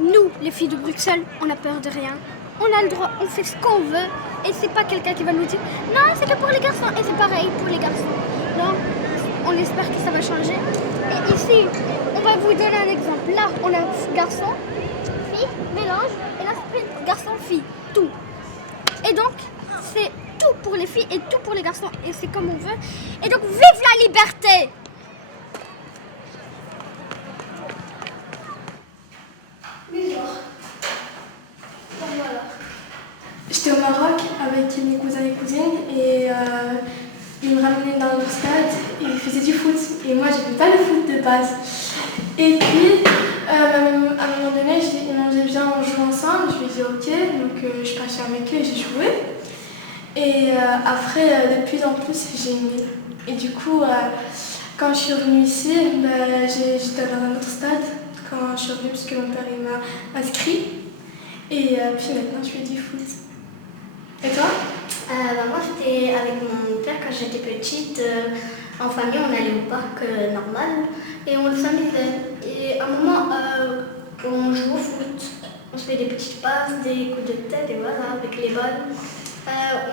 Nous, les filles de Bruxelles, on n'a peur de rien. On a le droit, on fait ce qu'on veut. Et c'est pas quelqu'un qui va nous dire non, c'est que pour les garçons. Et c'est pareil pour les garçons. Donc, on espère que ça va changer. Et ici, on va vous donner un exemple. Là, on a garçon, fille, mélange. Et là, c'est garçon, fille, tout. Et donc, c'est tout pour les filles et tout pour les garçons. Et c'est comme on veut. Et donc, vive la liberté! J'étais au Maroc avec mes cousins et cousines et ils me ramenaient dans leur stade et ils faisaient du foot. Et moi, j'aimais pas le foot de base. Et puis, à un moment donné, ils m'ont dit viens, on joue ensemble. Je lui ai dit ok, donc je suis partie avec eux et j'ai joué. Et après, de plus en plus, j'ai aimé. Et du coup, quand je suis revenue ici, j'étais dans un autre stade quand je suis revenue parce que mon père il m'a inscrit. Et puis maintenant, je fais du foot. Et toi? Moi, j'étais avec mon père quand j'étais petite. En famille, on allait au parc normal et on s'amusait. Et à un moment, on joue au foot. On se fait des petites passes, des coups de tête, et voilà, avec les balles.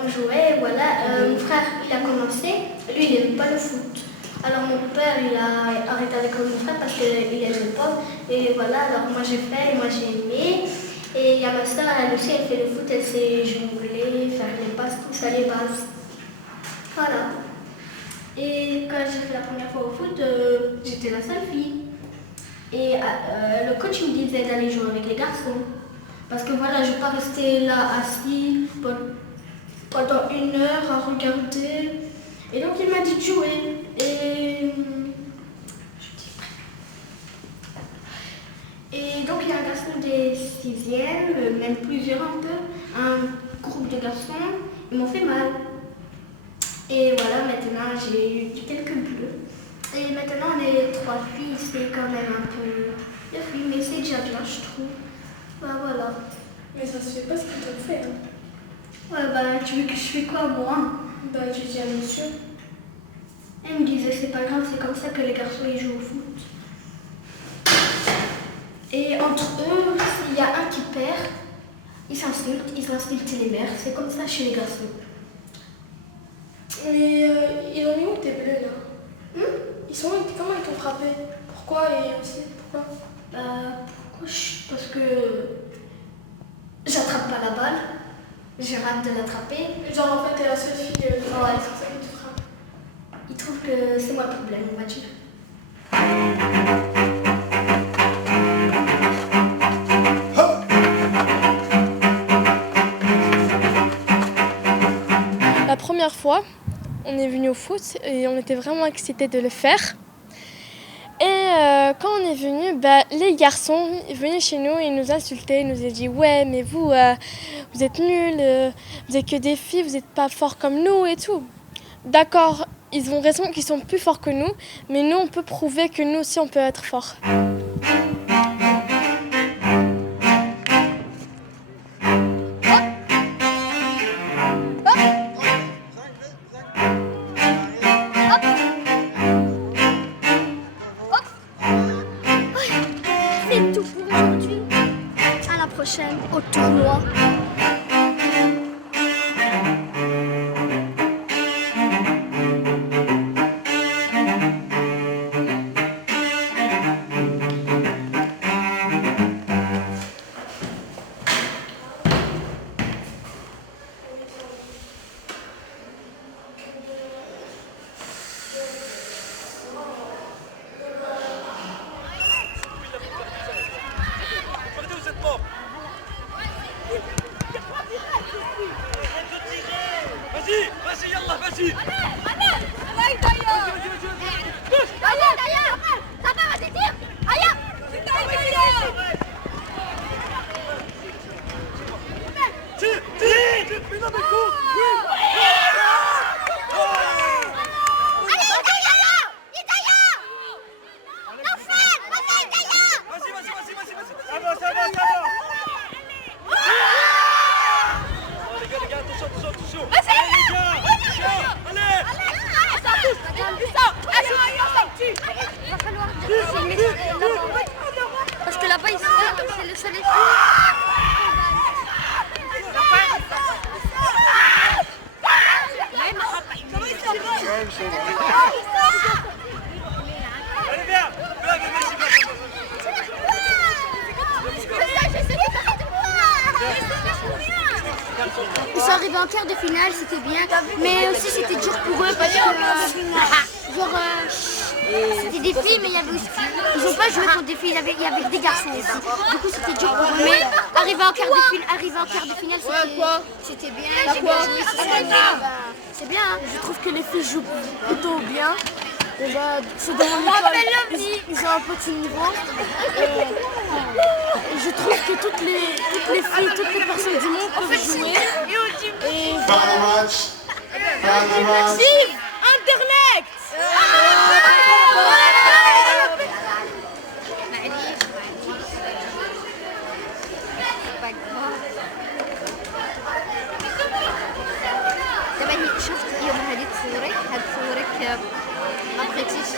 On jouait, voilà. Mon frère, il a commencé. Lui, il n'aime pas le foot. Alors mon père, il a arrêté avec mon frère parce qu'il n'aimait pas. Et voilà, alors moi j'ai fait, moi j'ai aimé. Et il y a ma soeur, elle aussi, elle fait le foot, elle sait jongler, faire les passes, tout ça, les bases. Voilà. Et quand j'ai fait la première fois au foot, j'étais la seule fille. Et le coach me disait d'aller jouer avec les garçons. Parce que voilà, je ne vais pas rester là assis pendant 1 heure à regarder. Et donc il m'a dit de jouer. Et donc il y a un garçon des 6e, même plusieurs un peu, un groupe de garçons, ils m'ont fait mal. Et voilà, maintenant j'ai eu quelques bleus. Et maintenant on est 3 filles, c'est quand même un peu de filles, mais c'est déjà bien je trouve. Bah voilà. Mais ça se fait pas ce qu'ils t'ont fait. Hein. Ouais bah tu veux que je fais quoi moi? Bah tu dis à monsieur. Elle me disait c'est pas grave, c'est comme ça que les garçons ils jouent au foot. Et entre eux, s'il y a un qui perd, ils insultent les mères. C'est comme ça chez les garçons. Mais ils ont mis où tes bleus là? Ils sont où? Comment ils t'ont frappé? Pourquoi et aussi pourquoi? Parce que j'attrape pas la balle, j'ai rate de l'attraper. Genre en fait t'es la seule fille de Ouais. c'est pour ça qu'ils te frappent. Ils trouvent que c'est moi le problème, on va dire. La première fois, on est venu au foot et on était vraiment excités de le faire. Et quand on est venu, les garçons venaient chez nous et nous insultaient, ils nous ont dit « Ouais, mais vous êtes nuls, vous êtes que des filles, vous n'êtes pas forts comme nous et tout. » D'accord, ils ont raison qu'ils sont plus forts que nous, mais nous, on peut prouver que nous aussi, on peut être forts. C'est tout pour aujourd'hui. À la prochaine au tournoi. vas-y. Tire, tire. Mais non, mais cours. Parce que là-bas, ils sont c'est le soleil. Allez, viens. Ils sont arrivés en quart de finale, c'était bien, mais aussi c'était dur pour eux parce que c'était des filles, mais il y avait aussi, ils n'ont pas joué contre des filles, il y avait des garçons aussi. Du coup c'était dur pour eux, mais arriver en quart de finale, c'était bien. C'est bien, hein. Je trouve que les filles jouent plutôt bien. C'est dans mon école, ils ont un petit niveau. Et je trouve que toutes les filles, toutes les personnes du monde peuvent jouer. Et Fin de match. Fin de match. Internet. دابا شفت اليوم هذه تصورك ما بغيتيش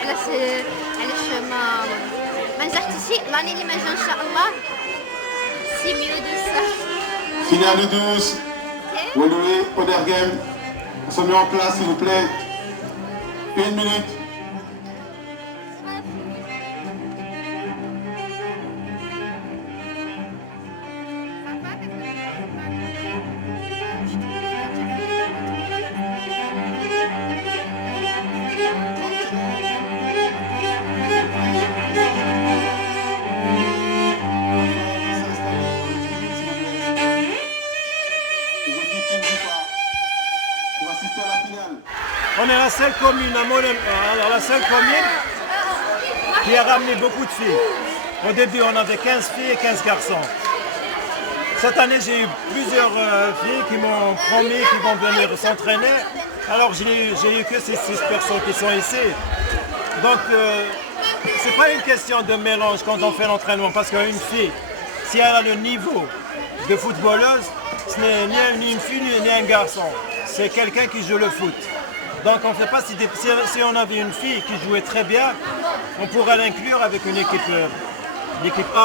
علاش ما نجحتيش لاني اللي ما جا ان شاء الله سي ميو دو سا Finale 12. Woluwe, Odergem. On se met en place, s'il vous plaît. 1 minute. Pour assister à la finale. On est la seule commune à Molenbeek, la seule commune qui a ramené beaucoup de filles. Au début, on avait 15 filles et 15 garçons. Cette année, j'ai eu plusieurs filles qui m'ont promis qu'ils vont venir s'entraîner. Alors, j'ai eu que ces 6 personnes qui sont ici. Donc, c'est pas une question de mélange quand on fait l'entraînement, parce qu'une fille, si elle a le niveau de footballeuse, ce n'est ni une fille ni un garçon. C'est quelqu'un qui joue le foot. Donc on ne fait pas, si on avait une fille qui jouait très bien, on pourrait l'inclure avec une équipe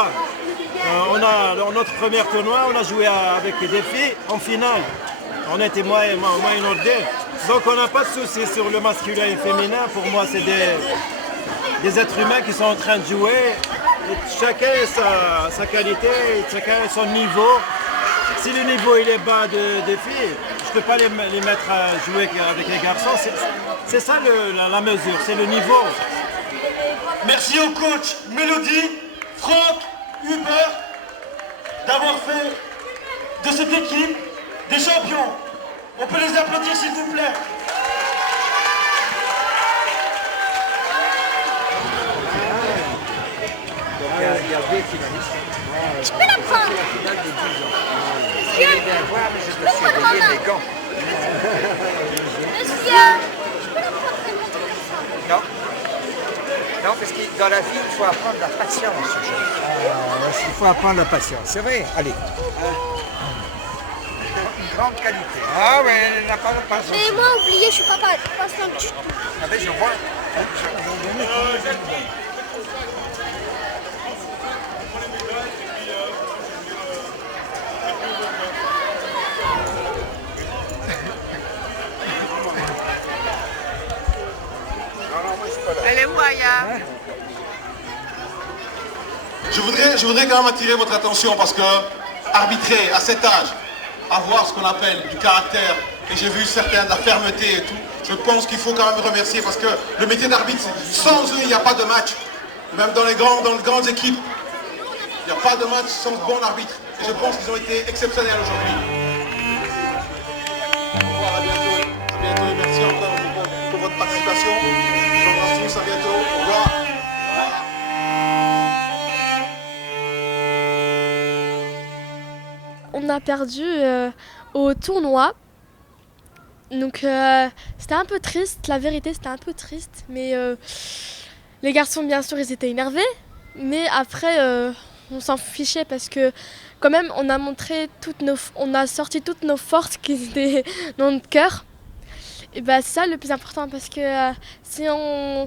A. Dans notre premier tournoi, on a joué avec des filles en finale. On était moi et une autre deux. Donc on n'a pas de souci sur le masculin et féminin. Pour moi, c'est des êtres humains qui sont en train de jouer. Et chacun a sa qualité, chacun a son niveau. Si le niveau il est bas des filles, je ne peux pas les mettre à jouer avec les garçons. C'est ça la mesure, c'est le niveau. Merci au coach Mélodie, Franck, Hubert d'avoir fait de cette équipe des champions. On peut les applaudir s'il vous plaît. Il y a deux finalistes. Je peux la prendre. Je vais bien voir, mais je me suis rayé les gants. Monsieur, je peux la prendre. Non. Non, parce que dans la vie, il faut apprendre la patience. Il faut apprendre la patience, c'est vrai. Allez. Une grande qualité. Ah oui, elle n'a pas de patience. Mais moi, oubliez, je suis pas patiente du tout. Ah ben, je vois. Elle est où, Aya? Je voudrais quand même attirer votre attention parce que arbitrer à cet âge, avoir ce qu'on appelle du caractère, et j'ai vu certains de la fermeté et tout, je pense qu'il faut quand même remercier parce que le métier d'arbitre, sans eux, il n'y a pas de match. Même dans les grandes équipes, il n'y a pas de match sans bon arbitre. Et je pense qu'ils ont été exceptionnels aujourd'hui. Au revoir, à bientôt. À bientôt. on a perdu au tournoi. Donc c'était un peu triste, la vérité c'était un peu triste. Mais les garçons bien sûr ils étaient énervés. Mais après on s'en fichait parce que quand même on a sorti toutes nos forces qui étaient dans notre cœur. Et bah c'est ça le plus important parce que si on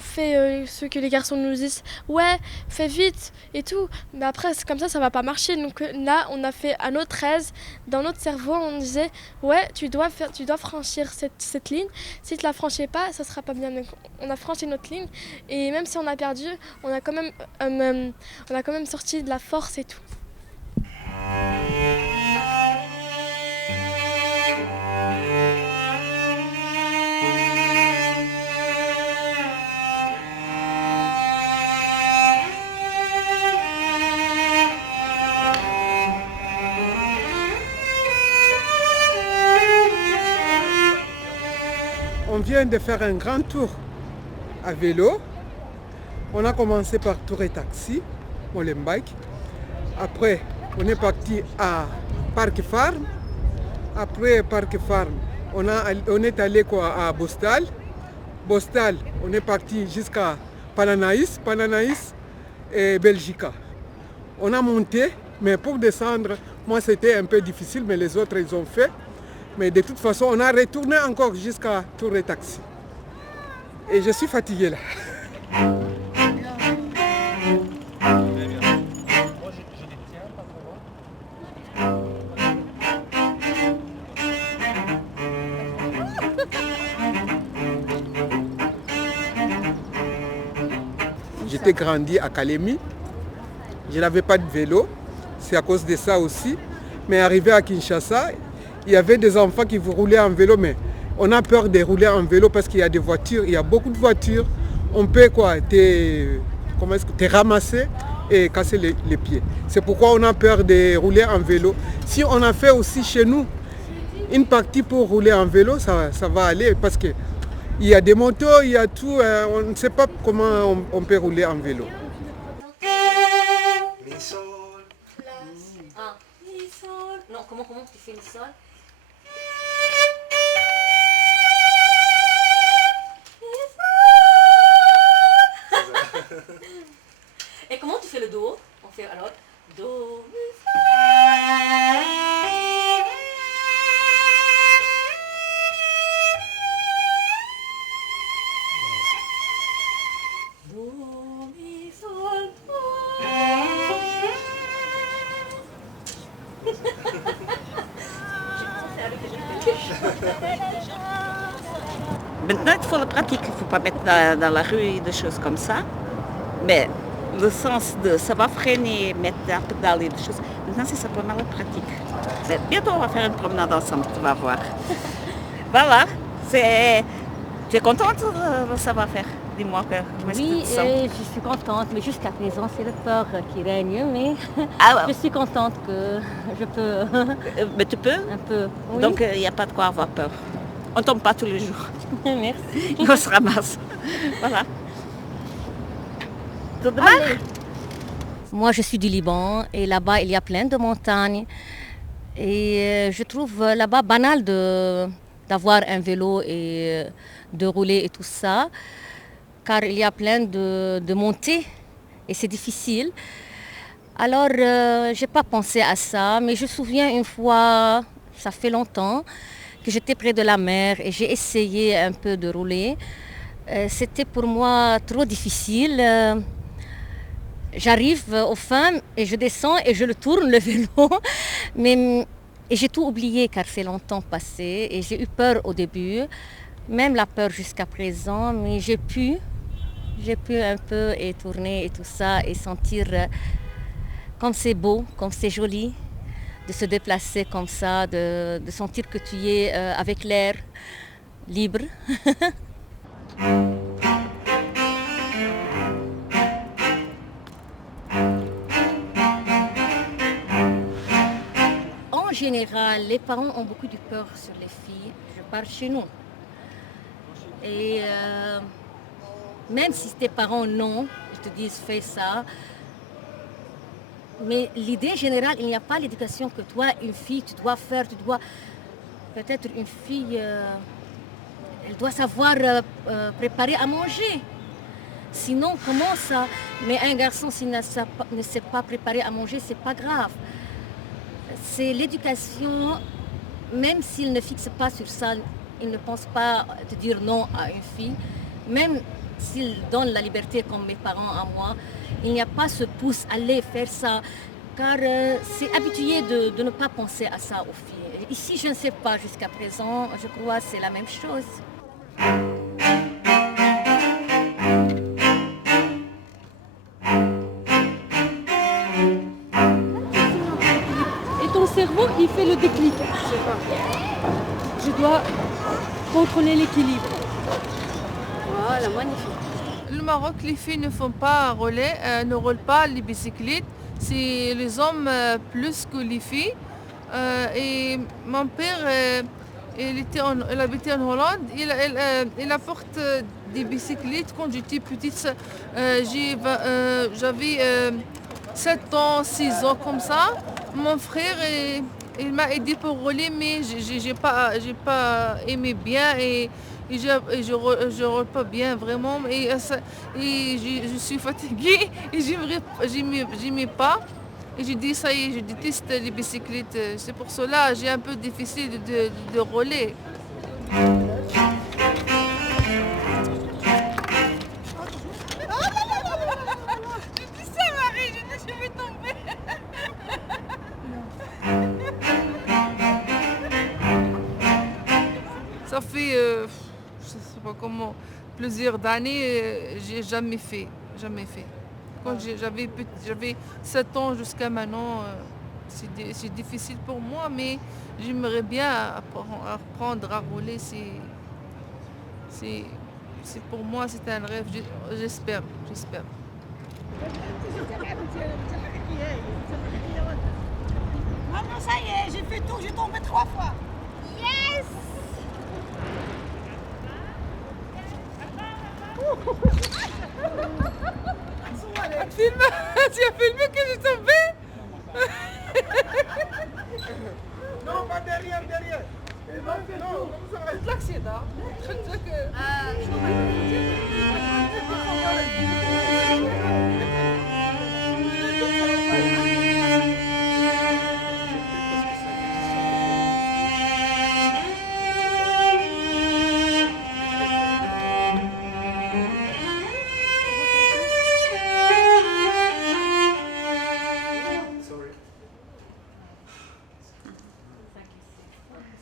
fait ce que les garçons nous disent, ouais, fais vite et tout, mais après c'est comme ça va pas marcher. Donc là on a fait à notre aise, dans notre cerveau on disait, ouais, tu dois franchir cette ligne. Si tu la franchis pas, ça sera pas bien. Donc on a franchi notre ligne et même si on a perdu, on a quand même sorti de la force et tout. On vient de faire un grand tour à vélo. On a commencé par Tour et Taxi, Molenbeek. Après, on est parti à Parc Farm. Après Parc Farm, on est allé à Bostal. Bostal, on est parti jusqu'à Pananaïs et Belgica. On a monté, mais pour descendre, moi c'était un peu difficile, mais les autres ils ont fait. Mais de toute façon, on a retourné encore jusqu'à Tour et Taxi. Et je suis fatigué là. J'étais grandi à Kalemi. Je n'avais pas de vélo. C'est à cause de ça aussi. Mais arrivé à Kinshasa, il y avait des enfants qui roulaient en vélo, mais on a peur de rouler en vélo parce qu'il y a des voitures, il y a beaucoup de voitures. On peut te ramasser et casser les pieds. C'est pourquoi on a peur de rouler en vélo. Si on a fait aussi chez nous une partie pour rouler en vélo, ça va aller parce qu'il y a des motos, il y a tout. On ne sait pas comment on peut rouler en vélo. Non, comment tu fais le sol? Et comment tu fais le do? On fait alors do, mi, sol, Maintenant, il faut la pratique, il ne faut pas mettre dans la rue des choses comme ça. Mais le sens de ça va freiner, mettre un pédale et des choses, maintenant c'est simplement la pratique. Mais bientôt on va faire une promenade ensemble, tu vas voir. Voilà, tu es contente de ça va faire? Dis-moi comment est-ce que tu te sens? Oui, je suis contente, mais jusqu'à présent c'est le peur qui règne, mais je suis contente que je peux. Mais tu peux? Un peu, oui. Donc il n'y a pas de quoi avoir peur. On ne tombe pas tous les jours. Merci. On se ramasse. Voilà. Moi je suis du Liban et là-bas il y a plein de montagnes. Et je trouve là-bas banal d'avoir un vélo et de rouler et tout ça. Car il y a plein de montées et c'est difficile. Alors, je n'ai pas pensé à ça, mais je me souviens une fois, ça fait longtemps, que j'étais près de la mer et j'ai essayé un peu de rouler. C'était pour moi trop difficile. J'arrive au fin et je descends et je le tourne le vélo. Et j'ai tout oublié car c'est longtemps passé et j'ai eu peur au début, même la peur jusqu'à présent, mais j'ai pu un peu et tourner et tout ça et sentir comme c'est beau, comme c'est joli de se déplacer comme ça, de sentir que tu es avec l'air libre. En général, les parents ont beaucoup de peur sur les filles. Je parle chez nous. Et même si tes parents non, ils te disent fais ça, Mais l'idée générale, il n'y a pas l'éducation que toi, une fille, tu dois faire, tu dois... Peut-être une fille, elle doit savoir préparer à manger. Sinon, comment ça? Mais un garçon, s'il ne sait pas préparer à manger, c'est pas grave. C'est l'éducation, même s'il ne fixe pas sur ça, il ne pense pas de dire non à une fille, même s'il donne la liberté comme mes parents à moi, il n'y a pas ce pouce à aller faire ça, car c'est habitué de ne pas penser à ça aux filles. Ici, je ne sais pas jusqu'à présent, je crois que c'est la même chose. Et ton cerveau, il fait le déclic. Je dois contrôler l'équilibre. Voilà, magnifique. Le Maroc, les filles ne font pas rouler, ne roulent pas les bicyclettes. C'est les hommes plus que les filles. Et mon père, il habitait en Hollande. Il apporte des bicyclettes quand j'étais petite. J'avais 7 ans, 6 ans comme ça. Mon frère, il m'a aidé pour rouler, mais j'ai pas aimé bien et je roule pas bien vraiment. Et je suis fatiguée et j'aimais pas. Et j'ai dit ça y est, je déteste les bicyclettes. C'est pour cela que j'ai un peu difficile de rouler. Ça fait, je sais pas comment, plusieurs années, j'ai jamais fait. Quand j'avais 7 ans jusqu'à maintenant, c'est difficile pour moi, mais j'aimerais bien apprendre à rouler. C'est pour moi, c'est un rêve, j'espère. Maman, ça y est, j'ai fait tout, j'ai tombé 3 fois. Yes! Tu as filmé que j'ai tombé? Non, pas derrière. Non, ça va être l'accident.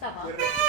Ça va.